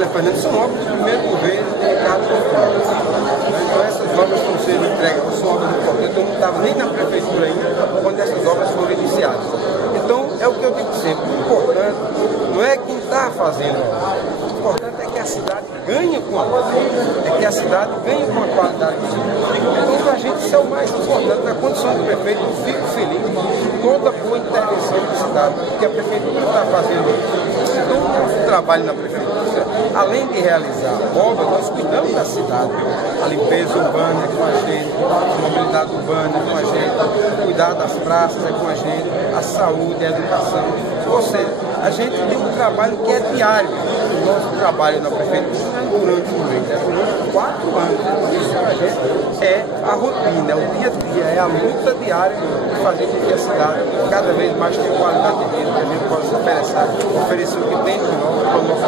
Olha, Fernando, são obras do primeiro governo de Ricardo Coutinho. Então essas obras estão sendo entregues, são obras importantes. Eu não estava nem na prefeitura ainda quando essas obras foram iniciadas. Então é o que eu digo sempre, o importante não é quem está fazendo, o importante é que a cidade ganhe com a qualidade de vida. Então para a gente isso é o mais importante. Na condição do prefeito, eu fico feliz com toda boa intervenção da cidade, que a prefeitura está fazendo. Então o nosso trabalho na prefeitura, além de realizar obras, nós cuidamos da cidade, a limpeza urbana é com a gente, a mobilidade urbana é com a gente, cuidar das praças é com a gente, a saúde, a educação. Ou seja, a gente tem um trabalho que é diário. O nosso trabalho na prefeitura não é durante um mês, é durante 4 anos. Isso para a gente é a rotina, é o dia a dia, é a luta diária de fazer com que a cidade cada vez mais tenha qualidade de vida, que a gente possa oferecer o que tem de melhor para o nosso